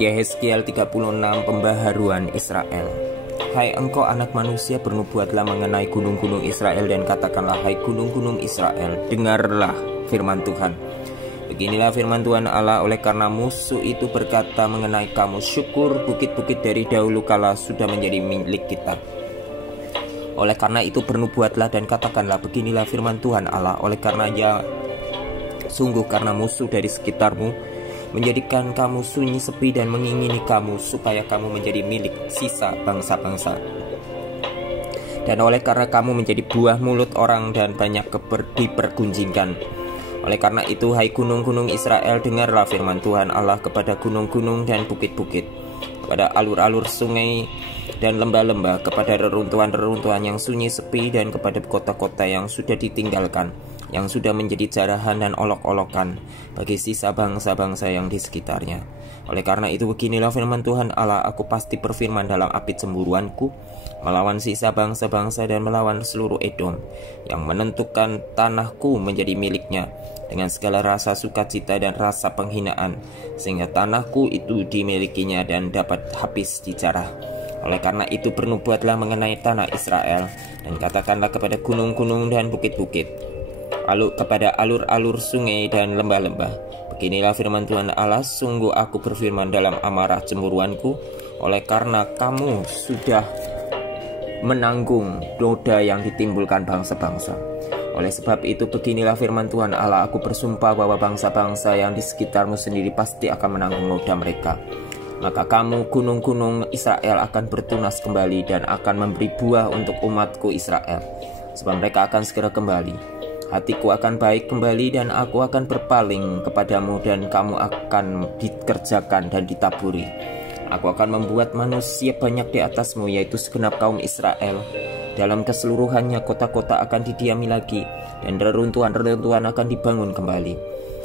Yehezkiel 36 Pembaharuan Israel. Hai engkau anak manusia, bernubuatlah mengenai gunung-gunung Israel dan katakanlah, hai gunung-gunung Israel, dengarlah firman Tuhan. Beginilah firman Tuhan Allah, oleh karena musuh itu berkata mengenai kamu, syukur bukit-bukit dari dahulu kala sudah menjadi milik kita. Oleh karena itu bernubuatlah dan katakanlah, beginilah firman Tuhan Allah, oleh karena sungguh karena musuh dari sekitarmu menjadikan kamu sunyi sepi dan mengingini kamu supaya kamu menjadi milik sisa bangsa-bangsa. Dan oleh karena kamu menjadi buah mulut orang dan banyak dipergunjingkan. Oleh karena itu, hai gunung-gunung Israel, dengarlah firman Tuhan Allah kepada gunung-gunung dan bukit-bukit, kepada alur-alur sungai dan lembah-lembah, kepada reruntuhan-reruntuhan yang sunyi sepi, dan kepada kota-kota yang sudah ditinggalkan, yang sudah menjadi jarahan dan olok-olokan bagi sisa bangsa-bangsa yang di sekitarnya. Oleh karena itu beginilah firman Tuhan Allah, aku pasti berfirman dalam api cemburuanku, melawan sisa bangsa-bangsa dan melawan seluruh Edom, yang menentukan tanahku menjadi miliknya dengan segala rasa sukacita dan rasa penghinaan, sehingga tanahku itu dimilikinya dan dapat habis dijarah. Oleh karena itu bernubuatlah mengenai tanah Israel, dan katakanlah kepada gunung-gunung dan bukit-bukit, kepada alur-alur sungai dan lembah-lembah, beginilah firman Tuhan Allah, sungguh aku berfirman dalam amarah cemburuanku, oleh karena kamu sudah menanggung noda yang ditimbulkan bangsa-bangsa. Oleh sebab itu beginilah firman Tuhan Allah, aku bersumpah bahwa bangsa-bangsa yang di sekitarmu sendiri pasti akan menanggung noda mereka. Maka kamu gunung-gunung Israel akan bertunas kembali dan akan memberi buah untuk umatku Israel, sebab mereka akan segera kembali. Hatiku akan baik kembali dan aku akan berpaling kepadamu, dan kamu akan dikerjakan dan ditaburi. Aku akan membuat manusia banyak di atasmu, yaitu segenap kaum Israel. Dalam keseluruhannya kota-kota akan didiami lagi, dan reruntuhan-reruntuhan akan dibangun kembali.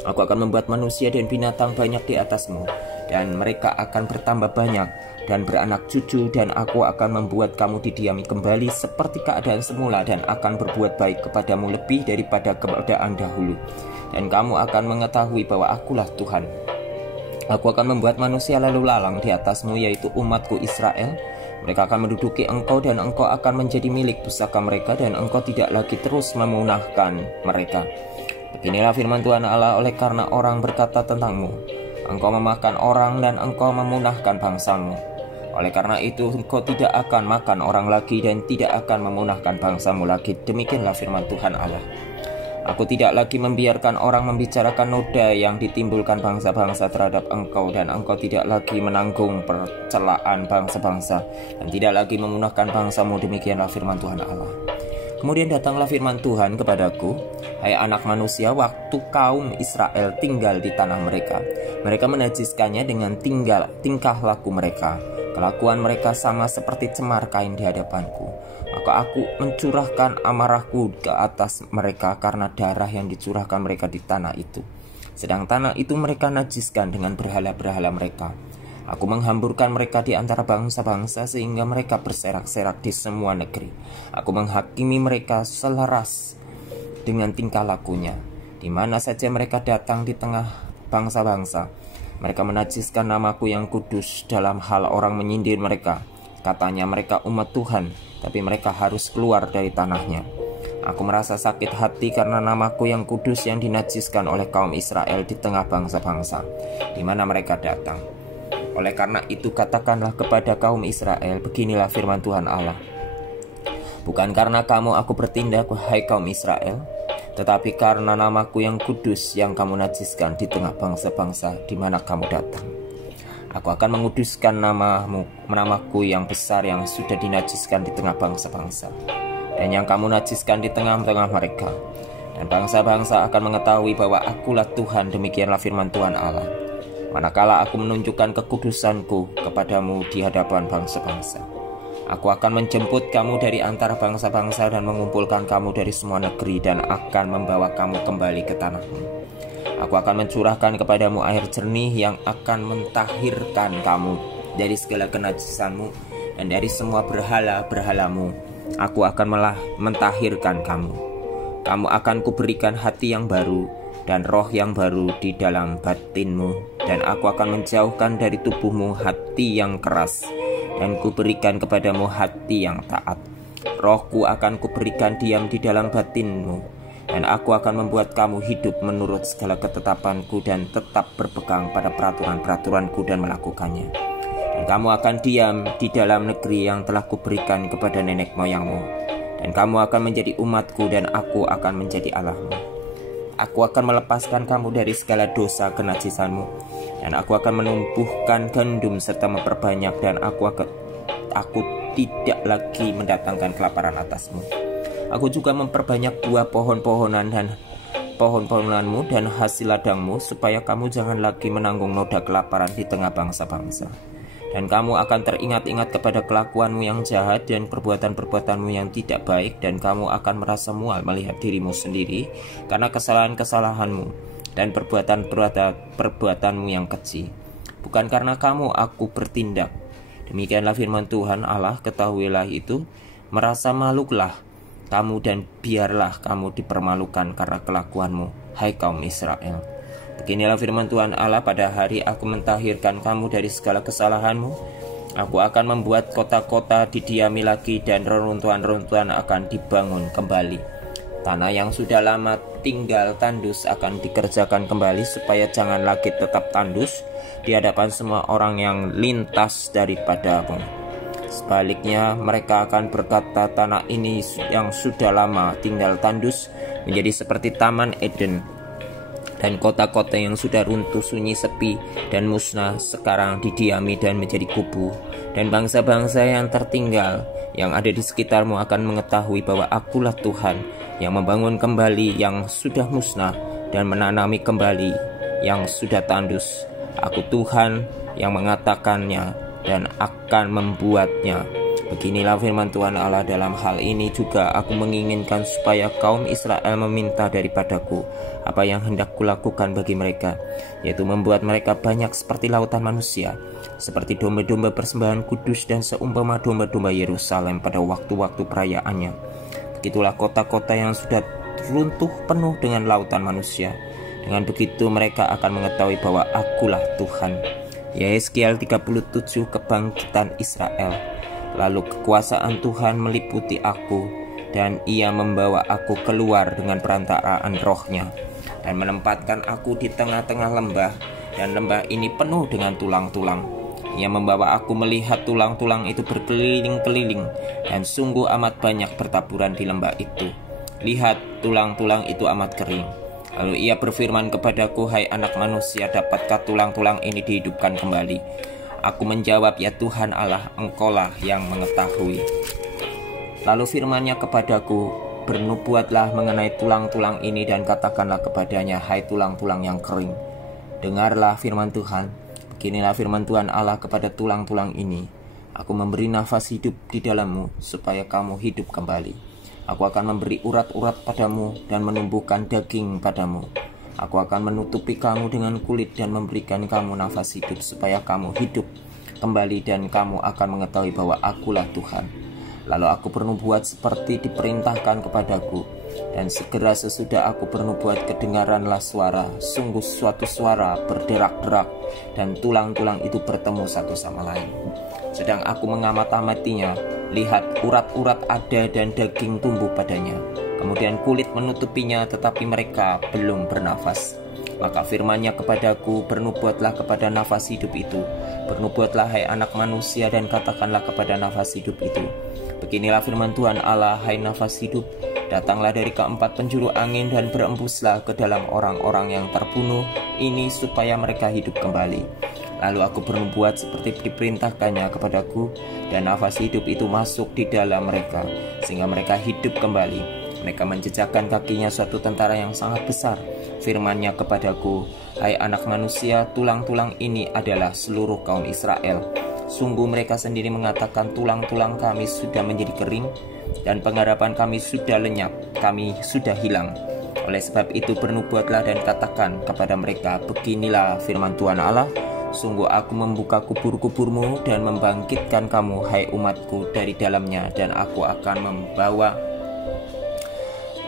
Aku akan membuat manusia dan binatang banyak di atasmu, dan mereka akan bertambah banyak dan beranak cucu, dan aku akan membuat kamu didiami kembali seperti keadaan semula, dan akan berbuat baik kepadamu lebih daripada keadaan dahulu. Dan kamu akan mengetahui bahwa akulah Tuhan. Aku akan membuat manusia lalu lalang di atasmu, yaitu umatku Israel. Mereka akan menduduki engkau, dan engkau akan menjadi milik pusaka mereka, dan engkau tidak lagi terus memunahkan mereka. Beginilah firman Tuhan Allah, oleh karena orang berkata tentangmu, engkau memakan orang dan engkau memunahkan bangsamu. Oleh karena itu engkau tidak akan makan orang lagi dan tidak akan memunahkan bangsamu lagi. Demikianlah firman Tuhan Allah. Aku tidak lagi membiarkan orang membicarakan noda yang ditimbulkan bangsa-bangsa terhadap engkau, dan engkau tidak lagi menanggung percelaan bangsa-bangsa dan tidak lagi memunahkan bangsamu. Demikianlah firman Tuhan Allah. Kemudian datanglah firman Tuhan kepadaku, hai anak manusia, waktu kaum Israel tinggal di tanah mereka, mereka menajiskannya dengan tingkah laku mereka. Kelakuan mereka sama seperti cemar kain di hadapanku. Maka aku mencurahkan amarahku ke atas mereka karena darah yang dicurahkan mereka di tanah itu. Sedang tanah itu mereka najiskan dengan berhala-berhala mereka. Aku menghamburkan mereka di antara bangsa-bangsa sehingga mereka berserak-serak di semua negeri. Aku menghakimi mereka selaras dengan tingkah lakunya. Di mana saja mereka datang di tengah bangsa-bangsa, mereka menajiskan namaku yang kudus dalam hal orang menyindir mereka. Katanya mereka umat Tuhan, tapi mereka harus keluar dari tanahnya. Aku merasa sakit hati karena namaku yang kudus yang dinajiskan oleh kaum Israel di tengah bangsa-bangsa di mana mereka datang. Oleh karena itu katakanlah kepada kaum Israel, beginilah firman Tuhan Allah. Bukan karena kamu aku bertindak, hai kaum Israel, tetapi karena namaku yang kudus yang kamu najiskan di tengah bangsa-bangsa di mana kamu datang. Aku akan menguduskan namaku yang besar yang sudah dinajiskan di tengah bangsa-bangsa, dan yang kamu najiskan di tengah-tengah mereka. Dan bangsa-bangsa akan mengetahui bahwa akulah Tuhan. Demikianlah firman Tuhan Allah. Manakala aku menunjukkan kekudusanku kepadamu di hadapan bangsa-bangsa, aku akan menjemput kamu dari antara bangsa-bangsa dan mengumpulkan kamu dari semua negeri, dan akan membawa kamu kembali ke tanahmu. Aku akan mencurahkan kepadamu air jernih yang akan mentahirkan kamu dari segala kenajisanmu dan dari semua berhala-berhalamu. Aku akan mentahirkan kamu. Kamu akan kuberikan hati yang baru, dan roh yang baru di dalam batinmu. Dan aku akan menjauhkan dari tubuhmu hati yang keras, dan kuberikan kepadamu hati yang taat. Rohku akan kuberikan diam di dalam batinmu, dan aku akan membuat kamu hidup menurut segala ketetapanku dan tetap berpegang pada peraturan-peraturanku dan melakukannya. Dan kamu akan diam di dalam negeri yang telah kuberikan kepada nenek moyangmu, dan kamu akan menjadi umatku dan aku akan menjadi Allahmu. Aku akan melepaskan kamu dari segala dosa kenajisanmu, dan aku akan menumbuhkan gandum serta memperbanyak, dan aku tidak lagi mendatangkan kelaparan atasmu. Aku juga memperbanyak buah pohon-pohonan dan pohon-pohonanmu dan hasil ladangmu, supaya kamu jangan lagi menanggung noda kelaparan di tengah bangsa-bangsa. Dan kamu akan teringat-ingat kepada kelakuanmu yang jahat dan perbuatan-perbuatanmu yang tidak baik, dan kamu akan merasa mual melihat dirimu sendiri karena kesalahan-kesalahanmu dan perbuatanmu yang keji. Bukan karena kamu aku bertindak. Demikianlah firman Tuhan Allah, ketahuilah itu, merasa malulah kamu dan biarlah kamu dipermalukan karena kelakuanmu, hai kaum Israel. Beginilah firman Tuhan Allah, pada hari aku mentahirkan kamu dari segala kesalahanmu. Aku akan membuat kota-kota didiami lagi, dan reruntuhan-reruntuhan akan dibangun kembali. Tanah yang sudah lama tinggal tandus akan dikerjakan kembali, supaya jangan lagi tetap tandus di hadapan semua orang yang lintas daripadamu. Sebaliknya mereka akan berkata, tanah ini yang sudah lama tinggal tandus menjadi seperti Taman Eden, dan kota-kota yang sudah runtuh, sunyi, sepi, dan musnah sekarang didiami dan menjadi kubu. Dan bangsa-bangsa yang tertinggal yang ada di sekitarmu akan mengetahui bahwa akulah Tuhan yang membangun kembali yang sudah musnah dan menanami kembali yang sudah tandus. Aku Tuhan yang mengatakannya dan akan membuatnya. Beginilah firman Tuhan Allah. Dalam hal ini juga aku menginginkan supaya kaum Israel meminta daripadaku apa yang hendak kulakukan bagi mereka, yaitu membuat mereka banyak seperti lautan manusia, seperti domba-domba persembahan kudus, dan seumpama domba-domba Yerusalem pada waktu-waktu perayaannya. Begitulah kota-kota yang sudah runtuh penuh dengan lautan manusia. Dengan begitu mereka akan mengetahui bahwa akulah Tuhan. Yeskiel 37, kebangkitan Israel. Lalu kekuasaan Tuhan meliputi aku, dan ia membawa aku keluar dengan perantaraan rohnya, dan menempatkan aku di tengah-tengah lembah, dan lembah ini penuh dengan tulang-tulang. Ia membawa aku melihat tulang-tulang itu berkeliling-keliling, dan sungguh amat banyak bertaburan di lembah itu. Lihat, tulang-tulang itu amat kering. Lalu ia berfirman kepadaku, hai anak manusia, dapatkah tulang-tulang ini dihidupkan kembali? Aku menjawab, ya Tuhan Allah, Engkaulah yang mengetahui. Lalu firman-Nya kepadaku, bernubuatlah mengenai tulang-tulang ini dan katakanlah kepadanya, hai tulang-tulang yang kering, dengarlah firman Tuhan. Beginilah firman Tuhan Allah kepada tulang-tulang ini, aku memberi nafas hidup di dalammu supaya kamu hidup kembali. Aku akan memberi urat-urat padamu dan menumbuhkan daging padamu. Aku akan menutupi kamu dengan kulit dan memberikan kamu nafas hidup supaya kamu hidup kembali, dan kamu akan mengetahui bahwa akulah Tuhan. Lalu aku bernubuat seperti diperintahkan kepadaku, dan segera sesudah aku bernubuat kedengaranlah suara, sungguh suatu suara berderak-derak, dan tulang-tulang itu bertemu satu sama lain. Sedang aku mengamat-amatinya, lihat urat-urat ada dan daging tumbuh padanya. Kemudian kulit menutupinya, tetapi mereka belum bernafas. Maka firman-Nya kepadaku, bernubuatlah kepada nafas hidup itu. Bernubuatlah hai anak manusia, dan katakanlah kepada nafas hidup itu, beginilah firman Tuhan Allah, hai nafas hidup, datanglah dari keempat penjuru angin dan berembuslah ke dalam orang-orang yang terbunuh ini supaya mereka hidup kembali. Lalu aku bernubuat seperti diperintahkannya kepadaku, dan nafas hidup itu masuk di dalam mereka, sehingga mereka hidup kembali. Mereka menjejakkan kakinya suatu tentara yang sangat besar. Firman-Nya kepadaku, hai anak manusia, tulang-tulang ini adalah seluruh kaum Israel. Sungguh mereka sendiri mengatakan, tulang-tulang kami sudah menjadi kering, dan pengharapan kami sudah lenyap, kami sudah hilang. Oleh sebab itu bernubuatlah dan katakan kepada mereka, beginilah firman Tuhan Allah, sungguh aku membuka kubur-kuburmu dan membangkitkan kamu, hai umatku, dari dalamnya, dan aku akan membawa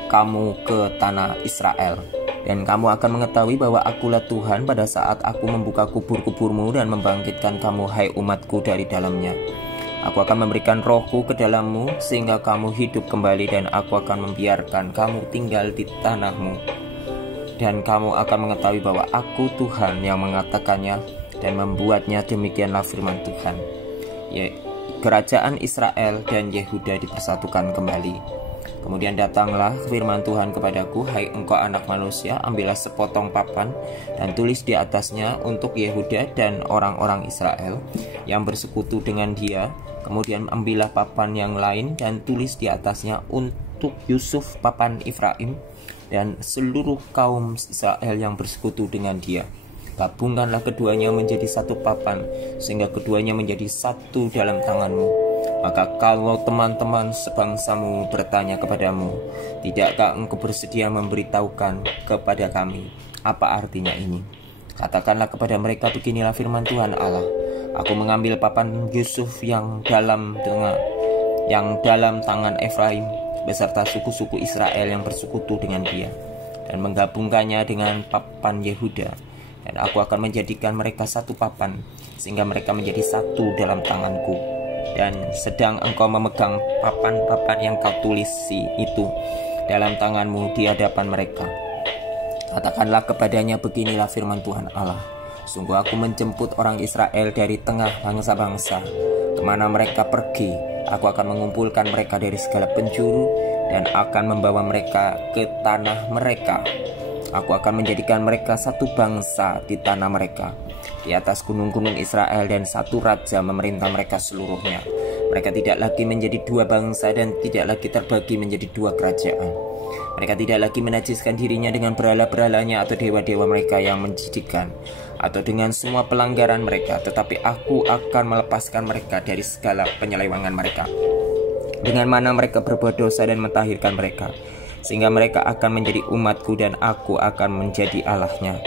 kamu ke tanah Israel. Dan kamu akan mengetahui bahwa akulah Tuhan pada saat aku membuka kubur-kuburmu dan membangkitkan kamu, hai umatku, dari dalamnya. Aku akan memberikan rohku ke dalammu sehingga kamu hidup kembali, dan aku akan membiarkan kamu tinggal di tanahmu. Dan kamu akan mengetahui bahwa aku Tuhan yang mengatakannya dan membuatnya. Demikianlah firman Tuhan. Kerajaan Israel dan Yehuda dipersatukan kembali. Kemudian datanglah firman Tuhan kepadaku, hai engkau anak manusia, ambillah sepotong papan dan tulis di atasnya untuk Yehuda dan orang-orang Israel yang bersekutu dengan dia. Kemudian ambillah papan yang lain dan tulis di atasnya untuk Yusuf, papan Efraim, dan seluruh kaum Israel yang bersekutu dengan dia. Gabungkanlah keduanya menjadi satu papan, sehingga keduanya menjadi satu dalam tanganmu. Maka kalau teman-teman sebangsamu bertanya kepadamu, tidakkah engkau bersedia memberitahukan kepada kami apa artinya ini? Katakanlah kepada mereka, beginilah firman Tuhan Allah. Aku mengambil papan Yusuf yang dalam tangan Efraim beserta suku-suku Israel yang bersekutu dengan dia, dan menggabungkannya dengan papan Yehuda, dan aku akan menjadikan mereka satu papan, sehingga mereka menjadi satu dalam tanganku. Dan sedang engkau memegang papan-papan yang kau tulisi itu dalam tanganmu di hadapan mereka, katakanlah kepadanya, beginilah firman Tuhan Allah. Sungguh aku menjemput orang Israel dari tengah bangsa-bangsa. Kemana mereka pergi, aku akan mengumpulkan mereka dari segala penjuru dan akan membawa mereka ke tanah mereka. Aku akan menjadikan mereka satu bangsa di tanah mereka, di atas gunung-gunung Israel, dan satu raja memerintah mereka seluruhnya. Mereka tidak lagi menjadi dua bangsa dan tidak lagi terbagi menjadi dua kerajaan. Mereka tidak lagi menajiskan dirinya dengan berhala-berhalanya atau dewa-dewa mereka yang menjijikkan, atau dengan semua pelanggaran mereka, tetapi aku akan melepaskan mereka dari segala penyelewengan mereka, dengan mana mereka berbuat dosa, dan mentahirkan mereka, sehingga mereka akan menjadi umatku dan aku akan menjadi Allahnya.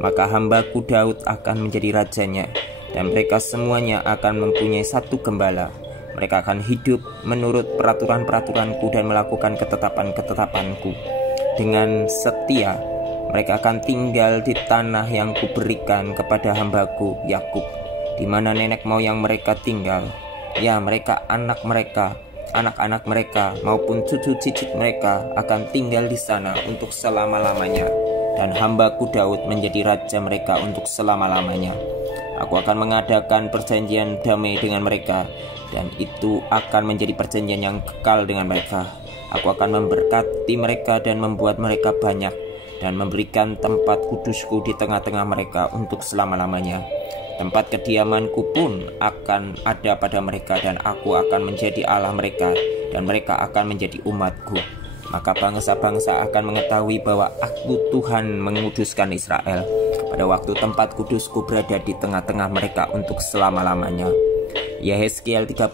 Maka hambaku Daud akan menjadi rajanya, dan mereka semuanya akan mempunyai satu gembala. Mereka akan hidup menurut peraturan-peraturanku dan melakukan ketetapan-ketetapanku dengan setia. Mereka akan tinggal di tanah yang kuberikan kepada hambaku Yakub, di mana nenek moyang mereka tinggal. Ya, mereka, anak-anak mereka maupun cucu cicit mereka akan tinggal di sana untuk selama-lamanya, dan hambaku Daud menjadi raja mereka untuk selama-lamanya. Aku akan mengadakan perjanjian damai dengan mereka, dan itu akan menjadi perjanjian yang kekal dengan mereka. Aku akan memberkati mereka dan membuat mereka banyak, dan memberikan tempat kudusku di tengah-tengah mereka untuk selama-lamanya. Tempat kediamanku pun akan ada pada mereka, dan aku akan menjadi Allah mereka, dan mereka akan menjadi umatku. Maka bangsa-bangsa akan mengetahui bahwa aku Tuhan menguduskan Israel pada waktu tempat kudusku berada di tengah-tengah mereka untuk selama-lamanya. Yehezkiel 38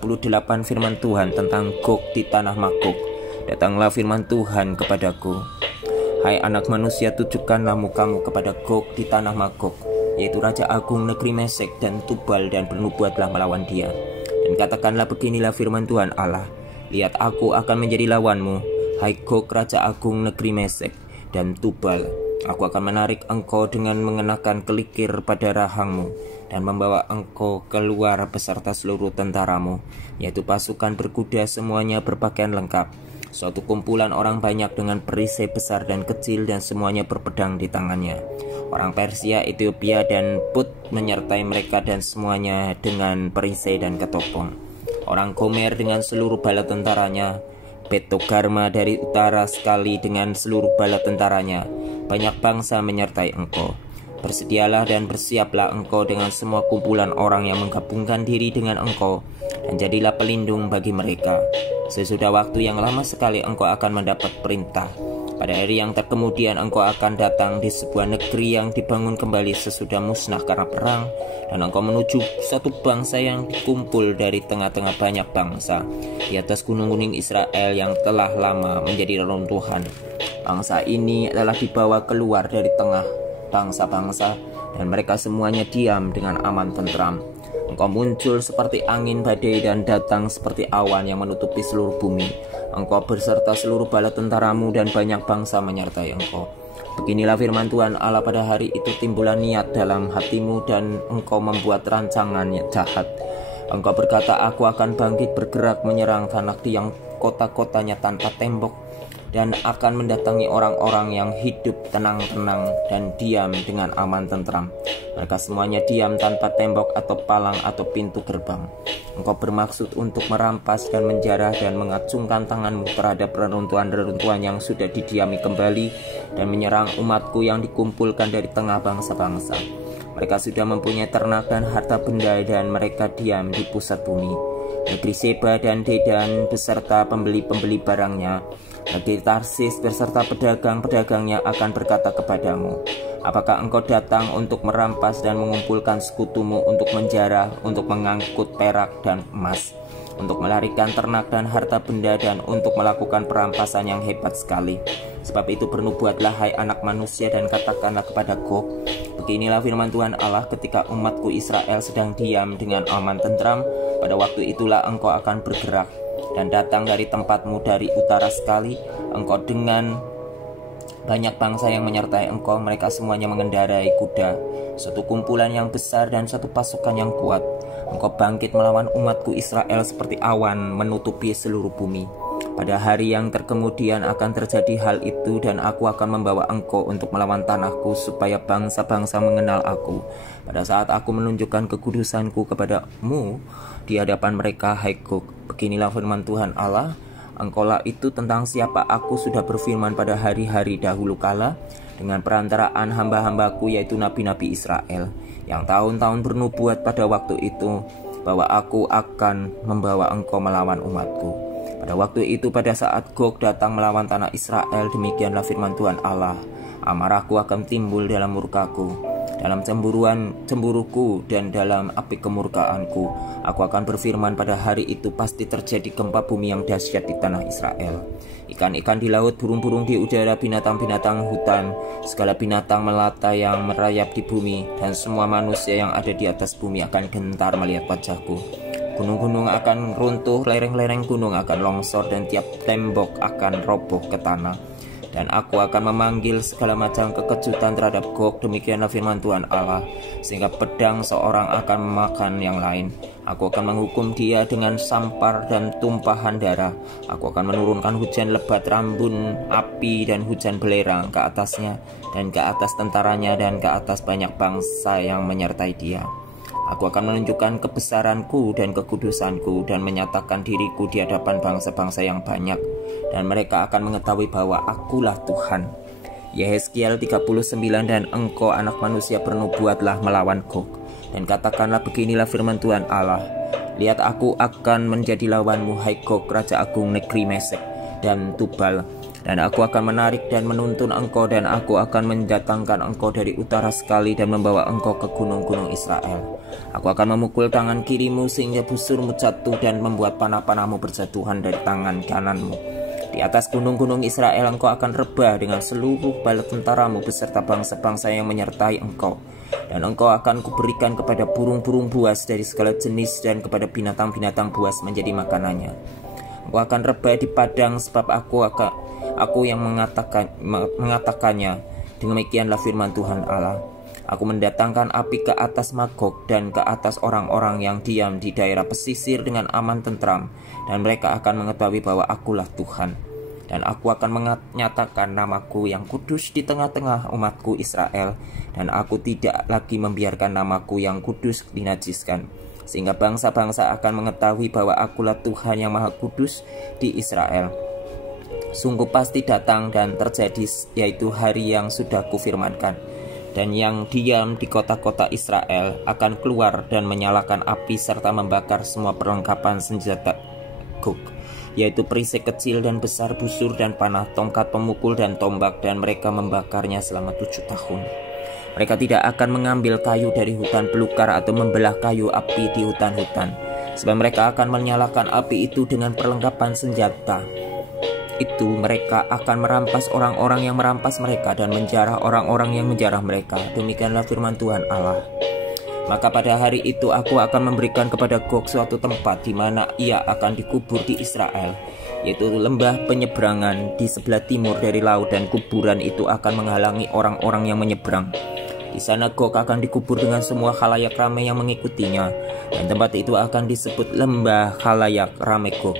firman Tuhan tentang Gog di tanah Magog. Datanglah firman Tuhan kepadaku, hai anak manusia, tujukanlah mukamu kepada Gog di tanah Magog, yaitu Raja Agung negeri Mesek dan Tubal, dan bernubuatlah melawan dia. Dan katakanlah, beginilah firman Tuhan Allah, lihat aku akan menjadi lawanmu, hai Gog Raja Agung negeri Mesek dan Tubal. Aku akan menarik engkau dengan mengenakan kelikir pada rahangmu, dan membawa engkau keluar beserta seluruh tentaramu, yaitu pasukan berkuda semuanya berpakaian lengkap, suatu kumpulan orang banyak dengan perisai besar dan kecil, dan semuanya berpedang di tangannya. Orang Persia, Ethiopia, dan Put menyertai mereka, dan semuanya dengan perisai dan ketopong. Orang Gomer dengan seluruh bala tentaranya, Betogarma dari utara sekali dengan seluruh bala tentaranya. Banyak bangsa menyertai engkau. Bersedialah dan bersiaplah engkau dengan semua kumpulan orang yang menggabungkan diri dengan engkau, dan jadilah pelindung bagi mereka. Sesudah waktu yang lama sekali engkau akan mendapat perintah. Pada hari yang terkemudian engkau akan datang di sebuah negeri yang dibangun kembali sesudah musnah karena perang, dan engkau menuju satu bangsa yang dikumpul dari tengah-tengah banyak bangsa di atas gunung-gunung Israel yang telah lama menjadi reruntuhan. Bangsa ini adalah dibawa keluar dari tengah bangsa-bangsa, dan mereka semuanya diam dengan aman tentram. Engkau muncul seperti angin badai dan datang seperti awan yang menutupi seluruh bumi. Engkau berserta seluruh bala tentaramu, dan banyak bangsa menyertai engkau. Beginilah firman Tuhan Allah, pada hari itu timbullah niat dalam hatimu dan engkau membuat rancangan jahat. Engkau berkata, aku akan bangkit bergerak menyerang Kanak yang kota-kotanya tanpa tembok, dan akan mendatangi orang-orang yang hidup tenang-tenang dan diam dengan aman tentram. Mereka semuanya diam tanpa tembok atau palang atau pintu gerbang. Engkau bermaksud untuk merampas dan menjarah dan mengacungkan tanganmu terhadap reruntuhan-reruntuhan yang sudah didiami kembali, dan menyerang umatku yang dikumpulkan dari tengah bangsa-bangsa. Mereka sudah mempunyai ternak dan harta benda, dan mereka diam di pusat bumi. Negeri Seba dan Dedan beserta pembeli-pembeli barangnya, negeri Tarsis beserta pedagang-pedagangnya akan berkata kepadamu, apakah engkau datang untuk merampas dan mengumpulkan sekutumu, untuk menjarah, untuk mengangkut perak dan emas, untuk melarikan ternak dan harta benda, dan untuk melakukan perampasan yang hebat sekali? Sebab itu bernubuatlah hai anak manusia, dan katakanlah kepada Gog, beginilah firman Tuhan Allah, ketika umatku Israel sedang diam dengan aman tentram, pada waktu itulah engkau akan bergerak dan datang dari tempatmu dari utara sekali, engkau dengan banyak bangsa yang menyertai engkau, mereka semuanya mengendarai kuda, suatu kumpulan yang besar dan satu pasukan yang kuat. Engkau bangkit melawan umatku Israel seperti awan menutupi seluruh bumi. Pada hari yang terkemudian akan terjadi hal itu, dan aku akan membawa engkau untuk melawan tanahku, supaya bangsa-bangsa mengenal aku. Pada saat aku menunjukkan kekudusanku kepadamu di hadapan mereka, hai Gog. Beginilah firman Tuhan Allah, engkaulah itu tentang siapa aku sudah berfirman pada hari-hari dahulu kala, dengan perantaraan hamba-hambaku yaitu nabi-nabi Israel, yang tahun-tahun bernubuat pada waktu itu, bahwa aku akan membawa engkau melawan umatku. Pada waktu itu, pada saat Gog datang melawan tanah Israel, demikianlah firman Tuhan Allah, amarahku akan timbul dalam murkaku, dalam cemburuku dan dalam api kemurkaanku. Aku akan berfirman pada hari itu, pasti terjadi gempa bumi yang dahsyat di tanah Israel. Ikan-ikan di laut, burung-burung di udara, binatang-binatang hutan, segala binatang melata yang merayap di bumi, dan semua manusia yang ada di atas bumi akan gentar melihat wajahku. Gunung-gunung akan runtuh, lereng-lereng gunung akan longsor, dan tiap tembok akan roboh ke tanah. Dan aku akan memanggil segala macam kekejutan terhadap Gog, demikianlah firman Tuhan Allah, sehingga pedang seorang akan memakan yang lain. Aku akan menghukum dia dengan sampar dan tumpahan darah. Aku akan menurunkan hujan lebat, rambun api, dan hujan belerang ke atasnya, dan ke atas tentaranya, dan ke atas banyak bangsa yang menyertai dia. Aku akan menunjukkan kebesaranku dan kekudusanku, dan menyatakan diriku di hadapan bangsa-bangsa yang banyak, dan mereka akan mengetahui bahwa akulah Tuhan. Yehezkiel 39. Dan engkau anak manusia bernubuatlah melawan Gog, dan katakanlah, beginilah firman Tuhan Allah, lihat aku akan menjadi lawanmu, hai Gog, raja agung negeri Mesek dan Tubal. Dan aku akan menarik dan menuntun engkau, dan aku akan mendatangkan engkau dari utara sekali, dan membawa engkau ke gunung-gunung Israel. Aku akan memukul tangan kirimu sehingga busurmu jatuh, dan membuat panah-panahmu berjatuhan dari tangan kananmu. Di atas gunung-gunung Israel engkau akan rebah dengan seluruh bala tentaramu beserta bangsa-bangsa yang menyertai engkau. Dan engkau akan kuberikan kepada burung-burung buas dari segala jenis, dan kepada binatang-binatang buas menjadi makanannya. Engkau akan rebah di padang, sebab aku yang mengatakannya. Demikianlah firman Tuhan Allah. Aku mendatangkan api ke atas Magog dan ke atas orang-orang yang diam di daerah pesisir dengan aman tentram, dan mereka akan mengetahui bahwa akulah Tuhan. Dan aku akan menyatakan namaku yang kudus di tengah-tengah umatku Israel, dan aku tidak lagi membiarkan namaku yang kudus dinajiskan, sehingga bangsa-bangsa akan mengetahui bahwa akulah Tuhan yang Maha Kudus di Israel. Sungguh pasti datang dan terjadi, yaitu hari yang sudah kufirmankan, dan yang diam di kota-kota Israel akan keluar dan menyalakan api serta membakar semua perlengkapan senjata Gog, yaitu perisai kecil dan besar, busur dan panah, tongkat pemukul dan tombak, dan mereka membakarnya selama 7 tahun. Mereka tidak akan mengambil kayu dari hutan belukar atau membelah kayu api di hutan-hutan, sebab mereka akan menyalakan api itu dengan perlengkapan senjata. Itu mereka akan merampas orang-orang yang merampas mereka, dan menjarah orang-orang yang menjarah mereka. Demikianlah firman Tuhan Allah. Maka pada hari itu aku akan memberikan kepada Gog suatu tempat di mana ia akan dikubur di Israel, yaitu lembah penyeberangan di sebelah timur dari laut, dan kuburan itu akan menghalangi orang-orang yang menyeberang. Di sana Gog akan dikubur dengan semua khalayak ramai yang mengikutinya, dan tempat itu akan disebut lembah khalayak ramai Gog.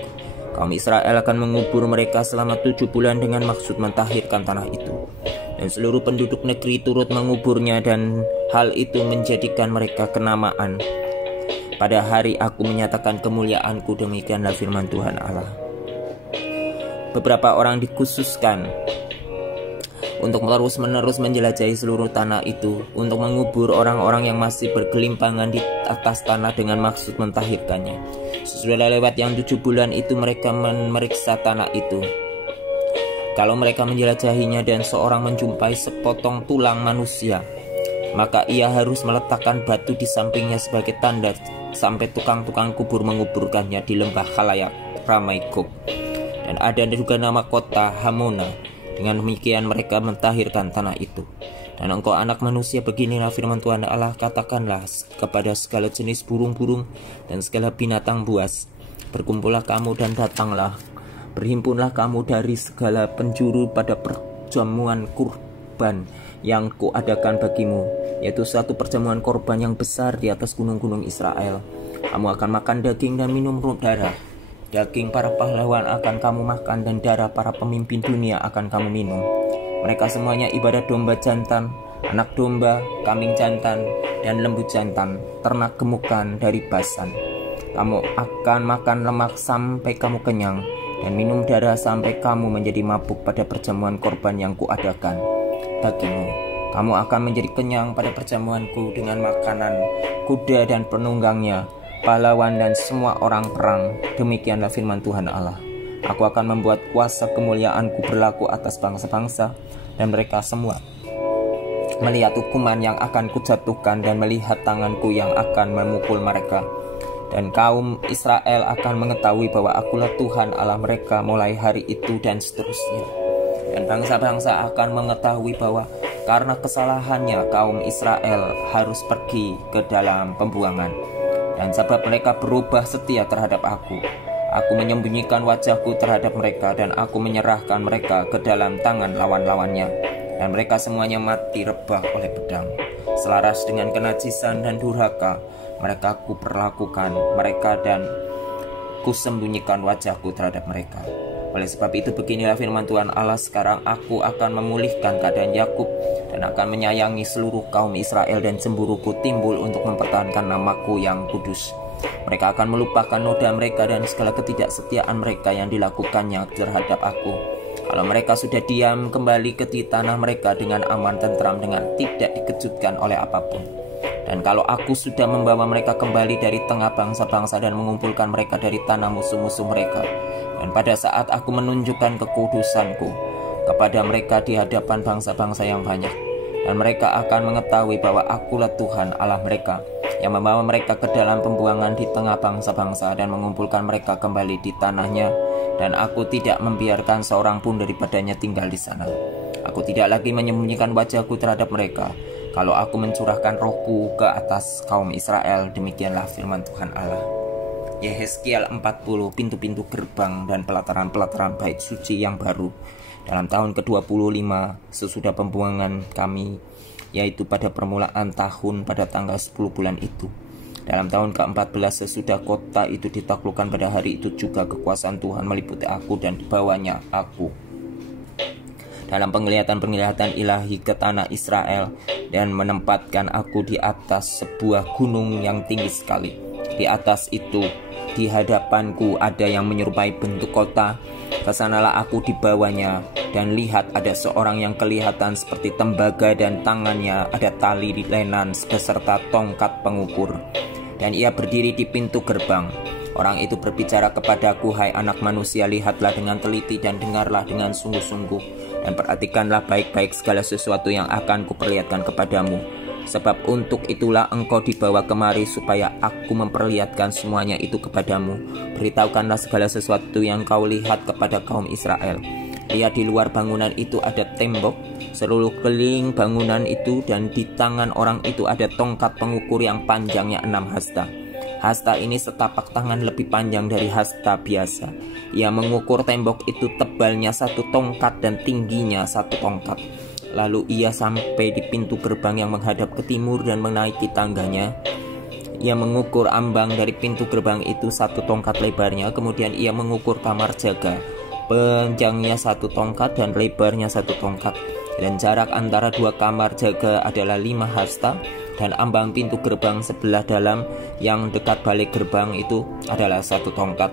Kaum Israel akan mengubur mereka selama 7 bulan dengan maksud mentahirkan tanah itu. Dan seluruh penduduk negeri turut menguburnya, dan hal itu menjadikan mereka kenamaan. Pada hari aku menyatakan kemuliaanku, demikianlah firman Tuhan Allah. Beberapa orang dikhususkan untuk terus-menerus menjelajahi seluruh tanah itu, untuk mengubur orang-orang yang masih bergelimpangan di atas tanah dengan maksud mentahirkannya. Sesudah lewat yang 7 bulan itu, mereka memeriksa tanah itu. Kalau mereka menjelajahinya dan seorang menjumpai sepotong tulang manusia, maka ia harus meletakkan batu di sampingnya sebagai tanda sampai tukang-tukang kubur menguburkannya di lembah khalayak ramai Gog. Dan ada juga nama kota Hamona. Dengan demikian mereka mentahirkan tanah itu. Dan engkau anak manusia, beginilah firman Tuhan Allah, katakanlah kepada segala jenis burung-burung dan segala binatang buas, berkumpullah kamu dan datanglah, berhimpunlah kamu dari segala penjuru pada perjamuan kurban yang kuadakan bagimu, yaitu satu perjamuan korban yang besar di atas gunung-gunung Israel. Kamu akan makan daging dan minum darah. Daging para pahlawan akan kamu makan, dan darah para pemimpin dunia akan kamu minum. Mereka semuanya ibadat domba jantan, anak domba, kambing jantan, dan lembu jantan, ternak gemukan dari Basan. Kamu akan makan lemak sampai kamu kenyang, dan minum darah sampai kamu menjadi mabuk pada perjamuan korban yang kuadakan bagimu. Kamu akan menjadi kenyang pada perjamuanku dengan makanan kuda dan penunggangnya, pahlawan dan semua orang perang. Demikianlah firman Tuhan Allah. Aku akan membuat kuasa kemuliaanku berlaku atas bangsa-bangsa, dan mereka semua melihat hukuman yang akan kujatuhkan dan melihat tanganku yang akan memukul mereka. Dan kaum Israel akan mengetahui bahwa akulah Tuhan Allah mereka mulai hari itu dan seterusnya. Dan bangsa-bangsa akan mengetahui bahwa karena kesalahannya kaum Israel harus pergi ke dalam pembuangan. Dan sebab mereka berubah setia terhadap aku menyembunyikan wajahku terhadap mereka, dan aku menyerahkan mereka ke dalam tangan lawan-lawannya, dan mereka semuanya mati rebah oleh pedang. Selaras dengan kenajisan dan durhaka mereka kuperlakukan mereka, dan kusembunyikan wajahku terhadap mereka. Oleh sebab itu beginilah firman Tuhan Allah, sekarang aku akan memulihkan keadaan Yakub dan akan menyayangi seluruh kaum Israel, dan cemburuku timbul untuk mempertahankan namaku yang kudus. Mereka akan melupakan noda mereka dan segala ketidaksetiaan mereka yang dilakukannya terhadap aku. Kalau mereka sudah diam kembali ke tanah mereka dengan aman tentram, dengan tidak dikejutkan oleh apapun. Dan kalau aku sudah membawa mereka kembali dari tengah bangsa-bangsa dan mengumpulkan mereka dari tanah musuh-musuh mereka, dan pada saat aku menunjukkan kekudusanku kepada mereka di hadapan bangsa-bangsa yang banyak, dan mereka akan mengetahui bahwa akulah Tuhan Allah mereka, yang membawa mereka ke dalam pembuangan di tengah bangsa-bangsa dan mengumpulkan mereka kembali di tanahnya, dan aku tidak membiarkan seorang pun daripadanya tinggal di sana. Aku tidak lagi menyembunyikan wajahku terhadap mereka, kalau aku mencurahkan rohku ke atas kaum Israel. Demikianlah firman Tuhan Allah. Yehezkiel 40, pintu-pintu gerbang dan pelataran-pelataran bait suci yang baru. Dalam tahun ke-25 sesudah pembuangan kami, yaitu pada permulaan tahun pada tanggal 10 bulan itu. Dalam tahun ke-14 sesudah kota itu ditaklukkan, pada hari itu juga kekuasaan Tuhan meliputi aku dan dibawanya aku dalam penglihatan-penglihatan ilahi ke tanah Israel, dan menempatkan aku di atas sebuah gunung yang tinggi sekali. Di atas itu di hadapanku ada yang menyerupai bentuk kota. Kesanalah aku dibawanya, dan lihat ada seorang yang kelihatan seperti tembaga, dan tangannya ada tali di lenan beserta tongkat pengukur. Dan ia berdiri di pintu gerbang. Orang itu berbicara kepadaku, hai anak manusia, lihatlah dengan teliti dan dengarlah dengan sungguh-sungguh, dan perhatikanlah baik-baik segala sesuatu yang akan kuperlihatkan kepadamu. Sebab untuk itulah engkau dibawa kemari, supaya aku memperlihatkan semuanya itu kepadamu. Beritahukanlah segala sesuatu yang kau lihat kepada kaum Israel. Lihat, di luar bangunan itu ada tembok, seluruh keliling bangunan itu, dan di tangan orang itu ada tongkat pengukur yang panjangnya 6 hasta. Hasta ini setapak tangan lebih panjang dari hasta biasa. Ia mengukur tembok itu tebalnya 1 tongkat dan tingginya 1 tongkat. Lalu ia sampai di pintu gerbang yang menghadap ke timur dan menaiki tangganya. Ia mengukur ambang dari pintu gerbang itu 1 tongkat lebarnya. Kemudian ia mengukur kamar jaga, panjangnya 1 tongkat dan lebarnya 1 tongkat. Dan jarak antara 2 kamar jaga adalah 5 hasta. Dan ambang pintu gerbang sebelah dalam yang dekat balik gerbang itu adalah 1 tongkat.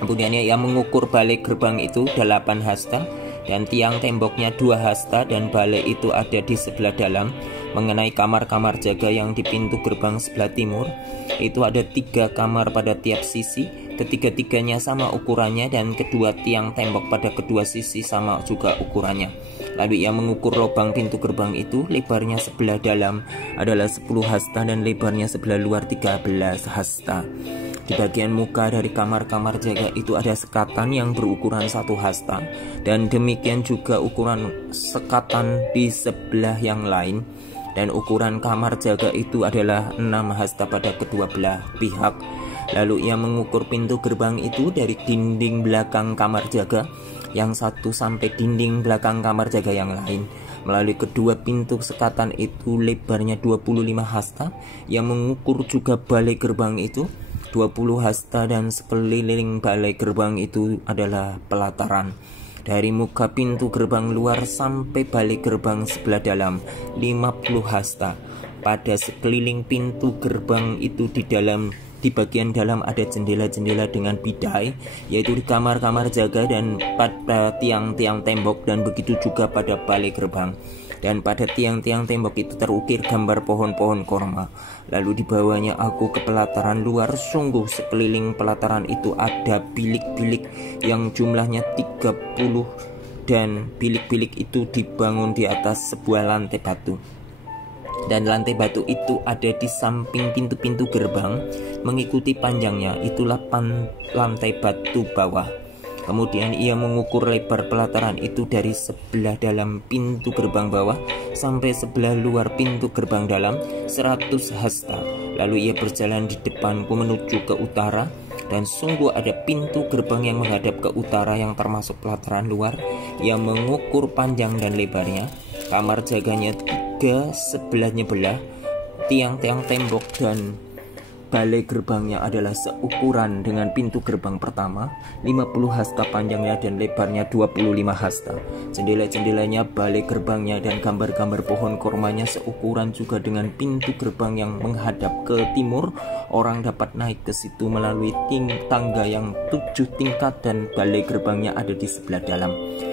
Kemudian ia mengukur balik gerbang itu 8 hasta. Dan tiang temboknya 2 hasta dan balik itu ada di sebelah dalam. Mengenai kamar-kamar jaga yang di pintu gerbang sebelah timur, itu ada 3 kamar pada tiap sisi. Ketiga-tiganya sama ukurannya dan kedua tiang tembok pada kedua sisi sama juga ukurannya. Lalu ia mengukur lubang pintu gerbang itu, lebarnya sebelah dalam adalah 10 hasta dan lebarnya sebelah luar 13 hasta. Di bagian muka dari kamar-kamar jaga itu ada sekatan yang berukuran 1 hasta, dan demikian juga ukuran sekatan di sebelah yang lain. Dan ukuran kamar jaga itu adalah 6 hasta pada kedua belah pihak. Lalu ia mengukur pintu gerbang itu dari dinding belakang kamar jaga yang satu sampai dinding belakang kamar jaga yang lain. Melalui kedua pintu sekatan itu lebarnya 25 hasta. Ia mengukur juga balik gerbang itu 20 hasta dan sekeliling balai gerbang itu adalah pelataran. Dari muka pintu gerbang luar sampai balik gerbang sebelah dalam 50 hasta. Pada sekeliling pintu gerbang itu di bagian dalam ada jendela-jendela dengan bidai, yaitu di kamar-kamar jaga dan pada tiang-tiang tembok, dan begitu juga pada balik gerbang. Dan pada tiang-tiang tembok itu terukir gambar pohon-pohon korma. Lalu dibawanya aku ke pelataran luar. Sungguh sekeliling pelataran itu ada bilik-bilik yang jumlahnya 30, dan bilik-bilik itu dibangun di atas sebuah lantai batu. Dan lantai batu itu ada di samping pintu-pintu gerbang, mengikuti panjangnya itulah lantai batu bawah. Kemudian ia mengukur lebar pelataran itu dari sebelah dalam pintu gerbang bawah sampai sebelah luar pintu gerbang dalam 100 hasta. Lalu ia berjalan di depanku menuju ke utara, dan sungguh ada pintu gerbang yang menghadap ke utara yang termasuk pelataran luar. Ia mengukur panjang dan lebarnya. Kamar jaganya 3 sebelahnya belah. Tiang-tiang tembok dan balai gerbangnya adalah seukuran dengan pintu gerbang pertama, 50 hasta panjangnya dan lebarnya 25 hasta. Jendela-jendelanya, balai gerbangnya dan gambar-gambar pohon kormanya seukuran juga dengan pintu gerbang yang menghadap ke timur. Orang dapat naik ke situ melalui tangga yang 7 tingkat dan balai gerbangnya ada di sebelah dalam.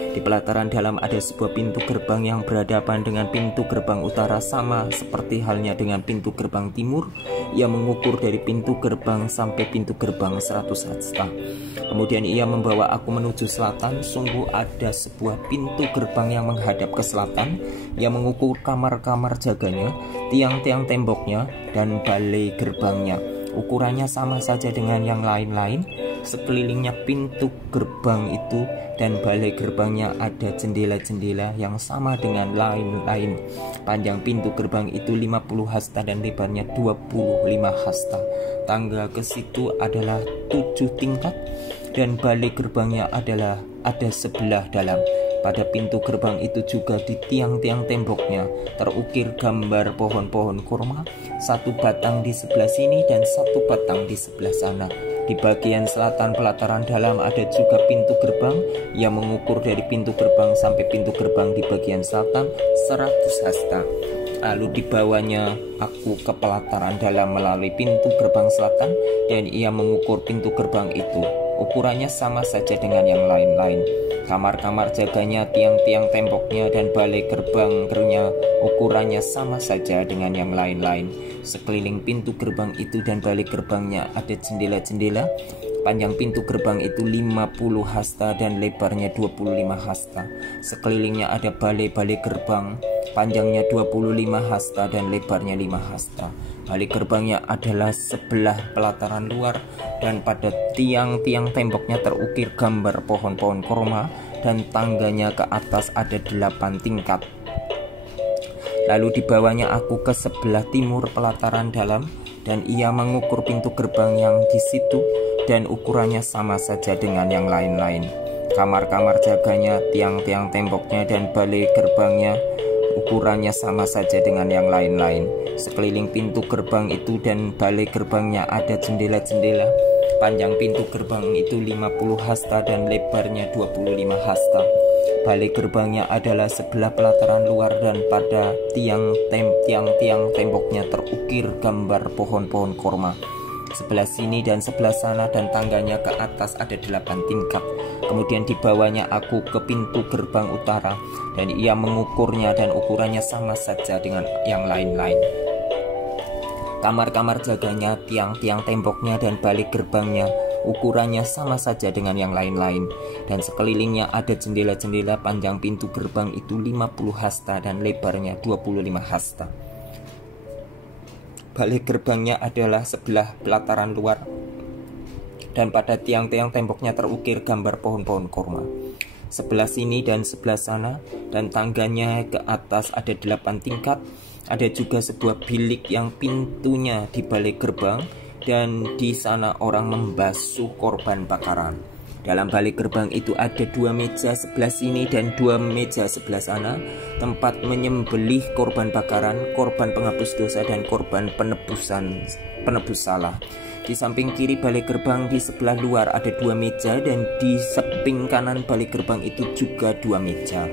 Di pelataran dalam ada sebuah pintu gerbang yang berhadapan dengan pintu gerbang utara, sama seperti halnya dengan pintu gerbang timur. Ia mengukur dari pintu gerbang sampai pintu gerbang 100 hasta. Kemudian ia membawa aku menuju selatan. Sungguh ada sebuah pintu gerbang yang menghadap ke selatan. Ia mengukur kamar-kamar jaganya, tiang-tiang temboknya, dan balai gerbangnya. Ukurannya sama saja dengan yang lain-lain. Sekelilingnya pintu gerbang itu dan balai gerbangnya ada jendela-jendela yang sama dengan lain-lain. Panjang pintu gerbang itu 50 hasta dan lebarnya 25 hasta. Tangga ke situ adalah 7 tingkat dan balai gerbangnya adalah ada sebelah dalam. Pada pintu gerbang itu juga di tiang-tiang temboknya terukir gambar pohon-pohon kurma, 1 batang di sebelah sini dan 1 batang di sebelah sana. Di bagian selatan pelataran dalam ada juga pintu gerbang. Ia mengukur dari pintu gerbang sampai pintu gerbang di bagian selatan 100 hasta. Lalu dibawanya aku ke pelataran dalam melalui pintu gerbang selatan, dan ia mengukur pintu gerbang itu. Ukurannya sama saja dengan yang lain-lain. Kamar-kamar jaganya, tiang-tiang temboknya, dan balai gerbangnya ukurannya sama saja dengan yang lain-lain. Sekeliling pintu gerbang itu dan balai gerbangnya ada jendela-jendela. Panjang pintu gerbang itu 50 hasta dan lebarnya 25 hasta. Sekelilingnya ada balai-balai gerbang. Panjangnya 25 hasta dan lebarnya 5 hasta. Balai gerbangnya adalah sebelah pelataran luar, dan pada tiang-tiang temboknya terukir gambar pohon-pohon korma, dan tangganya ke atas ada 8 tingkat. Lalu dibawanya aku ke sebelah timur pelataran dalam, Dan ia mengukur pintu gerbang yang di situ, dan ukurannya sama saja dengan yang lain-lain. Kamar-kamar jaganya, tiang-tiang temboknya, dan balai gerbangnya ukurannya sama saja dengan yang lain-lain. Sekeliling pintu gerbang itu dan balai gerbangnya ada jendela-jendela. Panjang pintu gerbang itu 50 hasta dan lebarnya 25 hasta. Balai gerbangnya adalah sebelah pelataran luar, dan pada tiang-tiang temboknya terukir gambar pohon-pohon korma. Sebelah sini dan sebelah sana, dan tangganya ke atas ada 8 tingkat. Kemudian dibawanya aku ke pintu gerbang utara, dan ia mengukurnya dan ukurannya sama saja dengan yang lain-lain. Kamar-kamar jaganya, tiang-tiang temboknya, dan balik gerbangnya ukurannya sama saja dengan yang lain-lain. Dan sekelilingnya ada jendela-jendela. Panjang pintu gerbang itu 50 hasta dan lebarnya 25 hasta. Balik gerbangnya adalah sebelah pelataran luar, dan pada tiang-tiang temboknya terukir gambar pohon-pohon korma. Sebelah sini dan sebelah sana, dan tangganya ke atas ada 8 tingkat. Ada juga sebuah bilik yang pintunya di balik gerbang, dan di sana orang membasuh korban bakaran. Dalam balik gerbang itu ada 2 meja sebelah sini dan 2 meja sebelah sana, tempat menyembelih korban bakaran, korban penghapus dosa, dan korban penebus salah. Di samping kiri balik gerbang di sebelah luar ada 2 meja, dan di samping kanan balik gerbang itu juga 2 meja.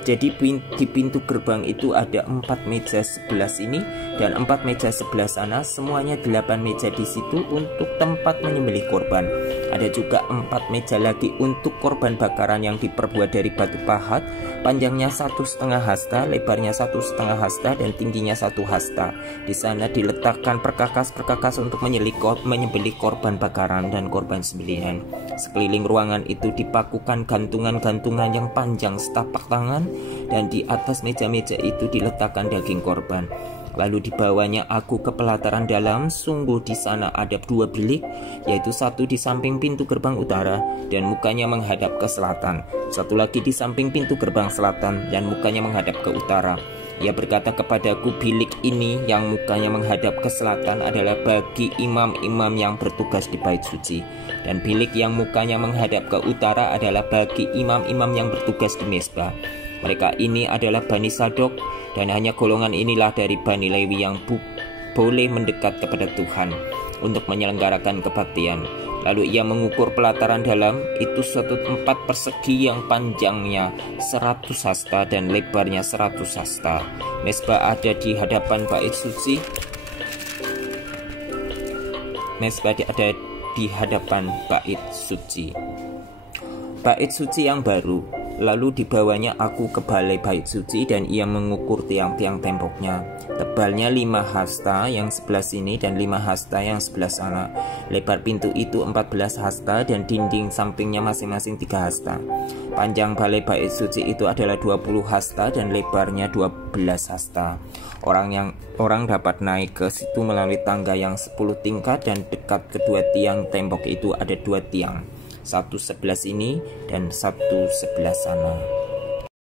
Jadi di pintu gerbang itu ada 4 meja sebelah sini dan 4 meja sebelah sana. Semuanya 8 meja di situ untuk tempat menyembelih korban. Ada juga 4 meja lagi untuk korban bakaran yang diperbuat dari batu pahat. Panjangnya 1,5 hasta, lebarnya 1,5 hasta, dan tingginya 1 hasta. Di sana diletakkan perkakas-perkakas untuk menyembelih korban bakaran dan korban sembelihan. Sekeliling ruangan itu dipakukan gantungan-gantungan yang panjang setapak tangan, dan di atas meja-meja itu diletakkan daging korban. Lalu dibawanya aku ke pelataran dalam. Sungguh di sana ada 2 bilik, yaitu satu di samping pintu gerbang utara dan mukanya menghadap ke selatan, satu lagi di samping pintu gerbang selatan dan mukanya menghadap ke utara. Ia berkata kepadaku, bilik ini yang mukanya menghadap ke selatan adalah bagi imam-imam yang bertugas di bait suci, dan bilik yang mukanya menghadap ke utara adalah bagi imam-imam yang bertugas di mezbah. Mereka ini adalah Bani Sadok, dan hanya golongan inilah dari Bani Lewi yang boleh mendekat kepada Tuhan untuk menyelenggarakan kebaktian. Lalu ia mengukur pelataran dalam itu suatu tempat persegi yang panjangnya 100 hasta dan lebarnya 100 hasta. Mezbah ada di hadapan bait suci. Mezbah ada di hadapan bait suci. Bait suci yang baru. Lalu dibawanya aku ke balai bait suci, dan ia mengukur tiang-tiang temboknya. Tebalnya 5 hasta yang sebelah sini dan 5 hasta yang sebelah sana. Lebar pintu itu 14 hasta dan dinding sampingnya masing-masing 3 hasta. Panjang balai bait suci itu adalah 20 hasta dan lebarnya 12 hasta. Orang dapat naik ke situ melalui tangga yang 10 tingkat, dan dekat kedua tiang tembok itu ada 2 tiang. Satu sebelah sini dan satu sebelah sana.